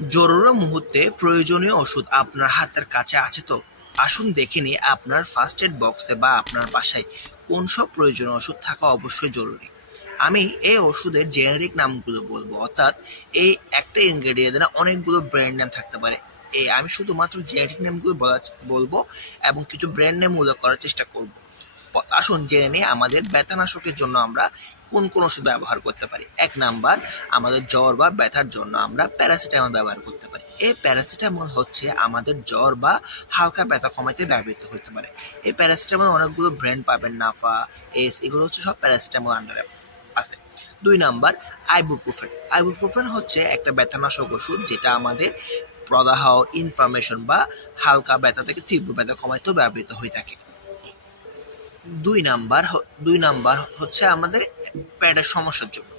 জরুরি মুহূর্তে প্রয়োজনীয় ওষুধ আপনার হাতের কাছে আছে তো? আসুন দেখে নিই আপনার ফার্স্ট এড বক্সে বা আপনার বাসায় কোন সব প্রয়োজনীয় ওষুধ থাকা অবশ্যই জরুরি। আমি এই ওষুধের জেনারিক নামগুলো বলব, অর্থাৎ এই একটা ইনগ্রেডিয়েন্টের অনেকগুলো ব্র্যান্ড নাম থাকতে পারে। এই আমি শুধুমাত্র জেনারিক নামগুলো বলা বলব এবং কিছু ব্র্যান্ড নেম উল্লেখ করার চেষ্টা করব। আসুন জেনে নিই আমাদের ব্যথানাশকের জন্য আমরা কোন কোন ওষুধ ব্যবহার করতে পারি? এক নাম্বার, আমাদের জ্বর বা ব্যথার জন্য আমরা প্যারাসিটামল ব্যবহার করতে পারি। এই প্যারাসিটামল হচ্ছে আমাদের জ্বর বা হালকা ব্যথা কমাতে ব্যবহৃত হতে পারে। এই প্যারাসিটামল অনেকগুলো ব্র্যান্ড পাবেন, নাফা, এস, এগুলো হচ্ছে সব প্যারাসিটামল আন্ডারে আছে। দুই নাম্বার, আইবুপ্রোফেন। আইবুপ্রোফেন হচ্ছে একটা ব্যথানাশক ওষুধ যেটা আমাদের প্রদাহ ইনফ্লামেশন বা হালকা ব্যথা থেকে তীব্র ব্যথা কমাইতেও ব্যবহৃত হয়ে থাকে। দুই নাম্বার দুই নাম্বার হচ্ছে আমাদের পেটের সমস্যার জন্য।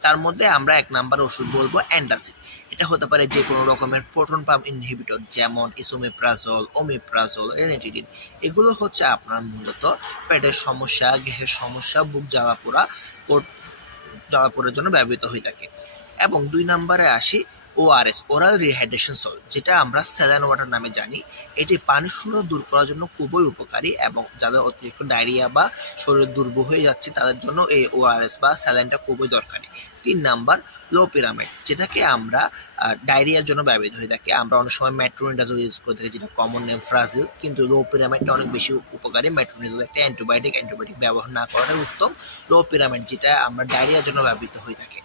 তার মধ্যে আমরা এক নাম্বার ওষুধ বলব অ্যান্টাসিড এটা হতে পারে যে কোনো রকমের প্রোটন পাম্প ইনহিবিটর, যেমন ইসোমেপ্রাজল, ওমিপ্রাজল রেনেটিডিন এগুলো হচ্ছে আপনার মূলত পেটের সমস্যা, গ্যাসের সমস্যা, বুক জ্বালা পোড়া জ্বালা পোড়ার জন্য ব্যবহৃত হয়ে থাকে। এবং দুই নম্বরে আসি ওআরএস ওরাল রিহাইড্রেশন সল যেটা আমরা স্যালান ওয়াটার নামে জানি। এটি পানি শূন্য দূর করার জন্য খুবই উপকারী এবং যাদের অতিরিক্ত ডায়রিয়া বা শরীর দুর্বল হয়ে যাচ্ছে, তাদের জন্য এই ওআরএস বা স্যালাইনটা খুবই দরকারি। তিন নাম্বার লো পিরামিড যেটাকে আমরা ডায়রিয়ার জন্য ব্যবহৃত হয়ে থাকে। আমরা অনেক সময় ম্যাট্রোনিডাজল ইউজ করে থাকি, যেটা কমন নেম ফ্রাজিল কিন্তু লো পিরামিডটা অনেক বেশি উপকারী। ম্যাট্রোনিডাজল একটা অ্যান্টিবায়োটিক অ্যান্টিবায়োটিক ব্যবহার না করাটাই উত্তম। লো পিরামিড যেটা আমরা ডায়রিয়ার জন্য ব্যবহৃত হয়ে থাকে।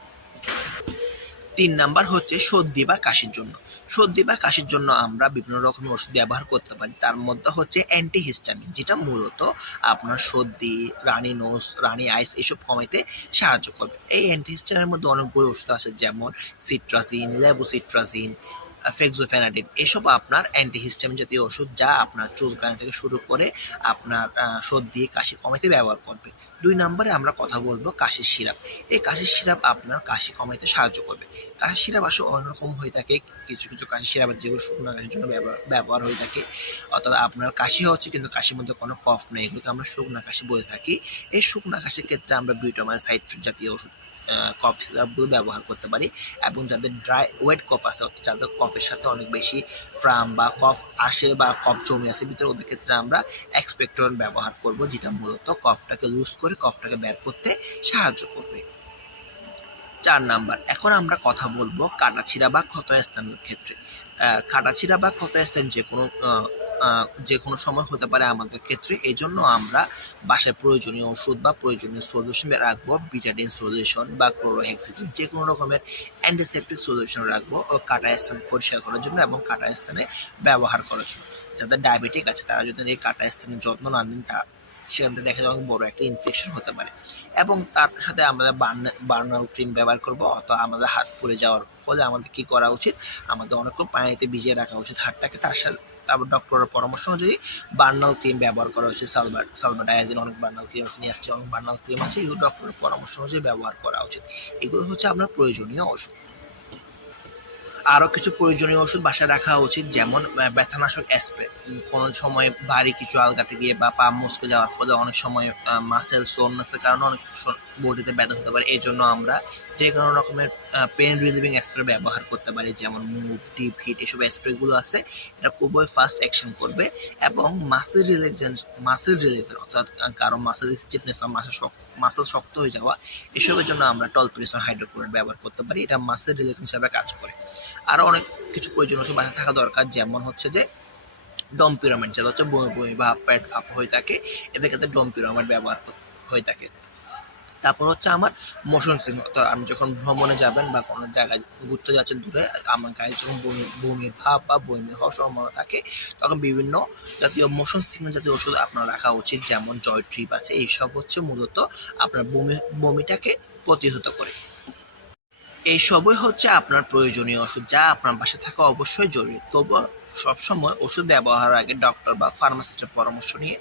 তিন নাম্বার হচ্ছে সর্দি বা কাশির জন্য। সর্দি বা কাশির জন্য আমরা বিভিন্ন রকমের ওষুধ ব্যবহার করতে পারি। তার মধ্যে হচ্ছে অ্যান্টিহিস্টামিন যেটা মূলত আপনার সর্দি, রানী নোস রানী আইস এসব কমাইতে সাহায্য করবে। এই অ্যান্টিহিস্টামিনের মধ্যে অনেকগুলো ওষুধ আছে, যেমন সিট্রাজিন লেবুসিট্রাজিন ফেক্সোফেনাডিন। এসব আপনার অ্যান্টিহিস্টামিন জাতীয় ওষুধ যা আপনার চুলকানি থেকে শুরু করে আপনার সর্দি, কাশি কমাইতে ব্যবহার করবে। দুই নম্বরে আমরা কথা বলব কাশির সিরাপ। এই কাশির সিরাপ আপনার কাশি কমাইতে সাহায্য করবে। কাশির সিরাপ আসলে অনেক রকম হয়ে থাকে, কিছু কিছু কাশির সিরাপ যেগুলো শুকনো কাশির জন্য ব্যবহার হয়ে থাকে। অর্থাৎ আপনার কাশি হচ্ছে কিন্তু কাশির মধ্যে কোনো কফ নেই, এগুলোকে আমরা শুকনা কাশি বলে থাকি। এই শুকনা কাশির ক্ষেত্রে আমরা বিউটোমাইন সাইট্রিক জাতীয় ওষুধ কফ সিরাপগুলো ব্যবহার করতে পারি এবং যাদের ড্রাই ওয়েট কফ আছে অর্থাৎ যাদের কফের সাথে অনেক বেশি ফ্রাম বা কফ আসে বা কফ জমে আসে ভিতরে ওদের ক্ষেত্রে আমরা এক্সপেক্টরেন্ট ব্যবহার করব যেটা মূলত কফটাকে লুজ করে কফটাকে বের করতে সাহায্য করবে। চার নাম্বার এখন আমরা কথা বলব কাটাছিরা বা ক্ষতস্থানের ক্ষেত্রে। আহ, কাটাছিড়া বা ক্ষতস্থান যে কোনো যে কোনো সময় হতে পারে আমাদের ক্ষেত্রে। এই জন্য আমরা বাসায় প্রয়োজনীয় ওষুধ বা প্রয়োজনীয় সলিউশন রাখব বিটাডিন সলিউশন বা ক্লোরোহেক্সিডিন যে কোনো রকমের অ্যান্টিসেপ্টিক সলিউশন রাখব, ও কাটা স্থান পরিষ্কার করার জন্য এবং কাটা স্থানে ব্যবহার করার জন্য। যাদের ডায়াবেটিক আছে, তারা যদি এই কাটা স্থানে যত্ন না নেন, তা সেখান থেকে দেখা যাবে বড় একটা ইনফেকশন হতে পারে। এবং তার সাথে আমরা বার্নাল ক্রিম ব্যবহার করব, অথবা আমাদের হাত পুড়ে যাওয়ার ফলে আমাদের কি করা উচিত? আমাদের অনেকক্ষণ পানিতে ভিজিয়ে রাখা উচিত হাতটাকে। তার সাথে, তারপর ডক্টরের পরামর্শ অনুযায়ী বার্নাল ক্রিম ব্যবহার করা উচিত। সালবার সালবার ডায়াজিন অনেক বার্নাল ক্রিম আছে নিয়ে আসছে, অনেক বার্নাল ক্রিম আছে, এগুলো ডক্টরের পরামর্শ অনুযায়ী ব্যবহার করা উচিত। এগুলো হচ্ছে আপনার প্রয়োজনীয় ওষুধ। আরও কিছু প্রয়োজনীয় ওষুধ বাসায় রাখা উচিত, যেমন ব্যথানাশক স্প্রে কোনো সময় ভারী কিছু আলগাতে গিয়ে বা পা মুসকে যাওয়ার ফলে অনেক সময় মাসেল সোননেসের কারণে অনেক বডিতে ব্যথা হতে পারে। এই জন্য আমরা যে কোনো রকমের পেন রিলিভিং স্প্রে ব্যবহার করতে পারি, যেমন মুভ ডিপ হিট এসব স্প্রেগুলো আছে, এটা খুবই ফাস্ট অ্যাকশন করবে এবং মাসেল রিলেক্সেন মাসেল রিলেক্সেন অর্থাৎ কারও মাসেল স্টিফনেস বা মাসেল শক্ত মাসেল শক্ত হয়ে যাওয়া, এসবের জন্য আমরা টল প্রেশন হাইড্রোক্লোরাইড ব্যবহার করতে পারি। এটা মাসেল রিলেশন হিসাবে কাজ করে। আরও অনেক কিছু প্রয়োজনীয় ওষুধ বাসায় থাকা দরকার, যেমন হচ্ছে যে ডম পিরামিড, যেটা হচ্ছে বমি বমি ভাব পেট ফাপ হয়ে থাকে। এদের ক্ষেত্রে ডম পিরামিড ব্যবহার হয়ে থাকে। তারপর হচ্ছে আমার মোশন সিং অর্থাৎ আপনি যখন ভ্রমণে যাবেন বা কোনো জায়গায় ঘুরতে যাচ্ছেন দূরে, আমার গায়ে যখন বমি, বমির ভাব বা বমি হওয়ার সম্ভাবনা থাকে, তখন বিভিন্ন জাতীয় মোশন সিং জাতীয় ওষুধ আপনার রাখা উচিত, যেমন জয় ট্রিপ আছে, এইসব হচ্ছে মূলত আপনার বমি, বমিটাকে প্রতিহত করে। এই সবই হচ্ছে আপনার প্রয়োজনীয় ওষুধ, যা আপনার পাশে থাকা অবশ্যই জরুরি। তবুও সবসময় ওষুধ ব্যবহারের আগে ডক্টর বা ফার্মাসিস্টের পরামর্শ নিয়ে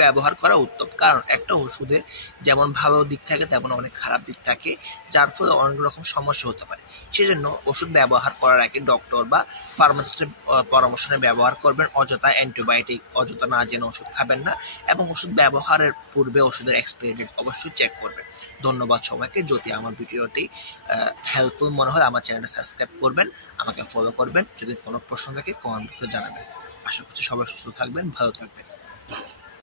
ব্যবহার করা উত্তম। কারণ একটা ওষুধের যেমন ভালো দিক থাকে, তেমন অনেক খারাপ দিক থাকে, যার ফলে অনেক রকম সমস্যা হতে পারে। সেজন্য ওষুধ ব্যবহার করার আগে ডক্টর বা ফার্মাসিস্টের পরামর্শ ব্যবহার করবেন। অযথা অ্যান্টিবায়োটিক অযথা না জেনে ওষুধ খাবেন না এবং ওষুধ ব্যবহারের পূর্বে ওষুধের এক্সপায়ারি ডেট অবশ্যই চেক করবেন। ধন্যবাদ সবাইকে। যদি আমার ভিডিওটি হেল্পফুল মনে হয়, আমার চ্যানেলটা সাবস্ক্রাইব করবেন, আমাকে ফলো করবেন। যদি কোনো প্রশ্ন থাকে কমেন্ট করে জানাবেন। আশা করছি সবাই সুস্থ থাকবেন, ভালো থাকবেন।